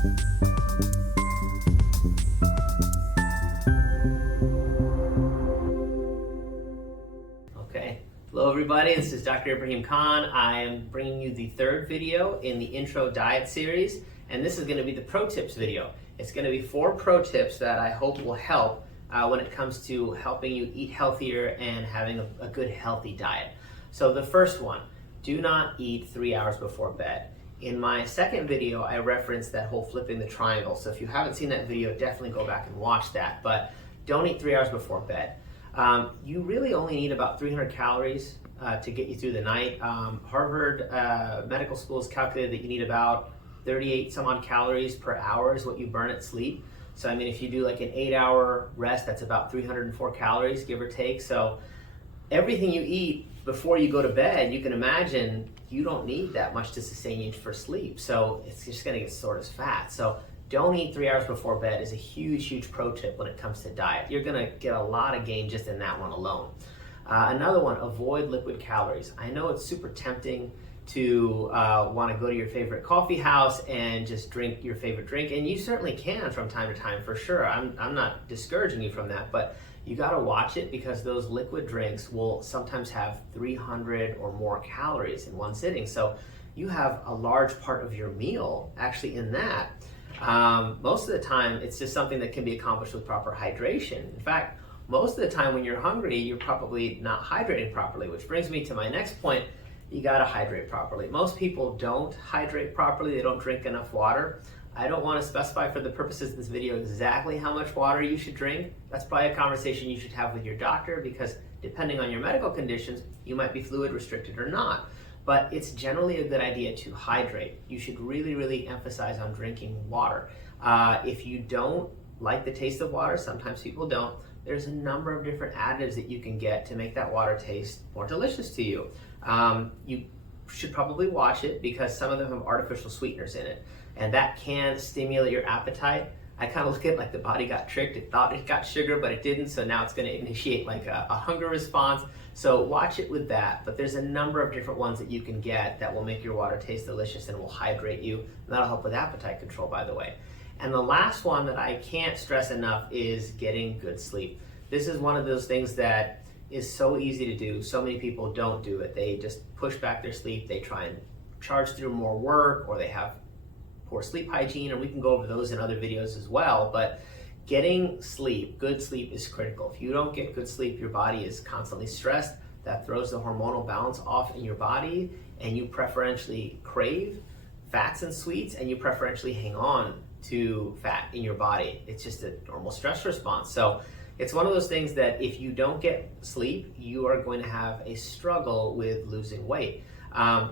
Okay, hello everybody, this is Dr. Ibrahim Khan. I am bringing you the third video in the intro diet series, and this is going to be the pro tips video. It's going to be 4 pro tips that I hope will help when it comes to helping you eat healthier and having a good healthy diet. So the first one, do not eat 3 hours before bed. In my second video, I referenced that whole flipping the triangle. So if you haven't seen that video, definitely go back and watch that. But don't eat 3 hours before bed. You really only need about 300 calories to get you through the night. Harvard Medical School has calculated that you need about 38 some odd calories per hour is what you burn at sleep. So I mean, if you do like an 8-hour rest, that's about 304 calories, give or take. So everything you eat before you go to bed, you can imagine you don't need that much to sustain you for sleep. So it's just gonna get stored as fat. So don't eat 3 hours before bed is a huge, huge pro tip when it comes to diet. You're gonna get a lot of gain just in that one alone. Another one, avoid liquid calories. I know it's super tempting to want to go to your favorite coffee house and just drink your favorite drink, and you certainly can from time to time for sure. I'm not discouraging you from that, but you got to watch it because those liquid drinks will sometimes have 300 or more calories in one sitting. So you have a large part of your meal actually in that. Most of the time, it's just something that can be accomplished with proper hydration. In fact, most of the time when you're hungry, you're probably not hydrating properly, which brings me to my next point. You gotta hydrate properly. Most people don't hydrate properly. They don't drink enough water. I don't want to specify for the purposes of this video exactly how much water you should drink. That's probably a conversation you should have with your doctor because depending on your medical conditions, you might be fluid restricted or not. But it's generally a good idea to hydrate. You should really, really emphasize on drinking water. If you don't like the taste of water, sometimes people don't, there's a number of different additives that you can get to make that water taste more delicious to you. You should probably watch it because some of them have artificial sweeteners in it, and that can stimulate your appetite. I kind of look at it like the body got tricked. It thought it got sugar, but it didn't, so now it's going to initiate like a hunger response. So watch it with that, but there's a number of different ones that you can get that will make your water taste delicious and will hydrate you, and that'll help with appetite control, by the way. And the last one that I can't stress enough is getting good sleep. This is one of those things that is so easy to do. So many people don't do it. They just push back their sleep. They try and charge through more work, or they have poor sleep hygiene, and we can go over those in other videos as well. But getting sleep, good sleep, is critical. If you don't get good sleep, your body is constantly stressed. That throws the hormonal balance off in your body, and you preferentially crave fats and sweets, and you preferentially hang on to fat in your body. It's just a normal stress response. So it's one of those things that if you don't get sleep, you are going to have a struggle with losing weight.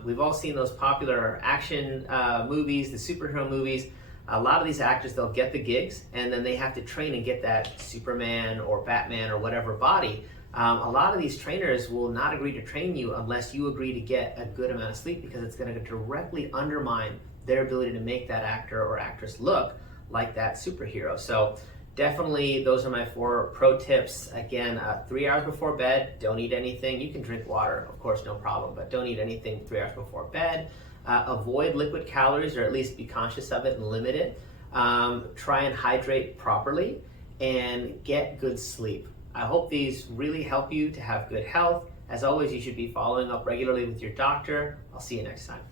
We've all seen those popular action movies, the superhero movies. A lot of these actors, they'll get the gigs and then they have to train and get that Superman or Batman or whatever body. A lot of these trainers will not agree to train you unless you agree to get a good amount of sleep, because it's going to directly undermine their ability to make that actor or actress look like that superhero. So definitely those are my 4 pro tips. Again, 3 hours before bed, don't eat anything. You can drink water, of course, no problem, but don't eat anything 3 hours before bed. Avoid liquid calories, or at least be conscious of it and limit it. Try and hydrate properly and get good sleep. I hope these really help you to have good health. As always, you should be following up regularly with your doctor. I'll see you next time.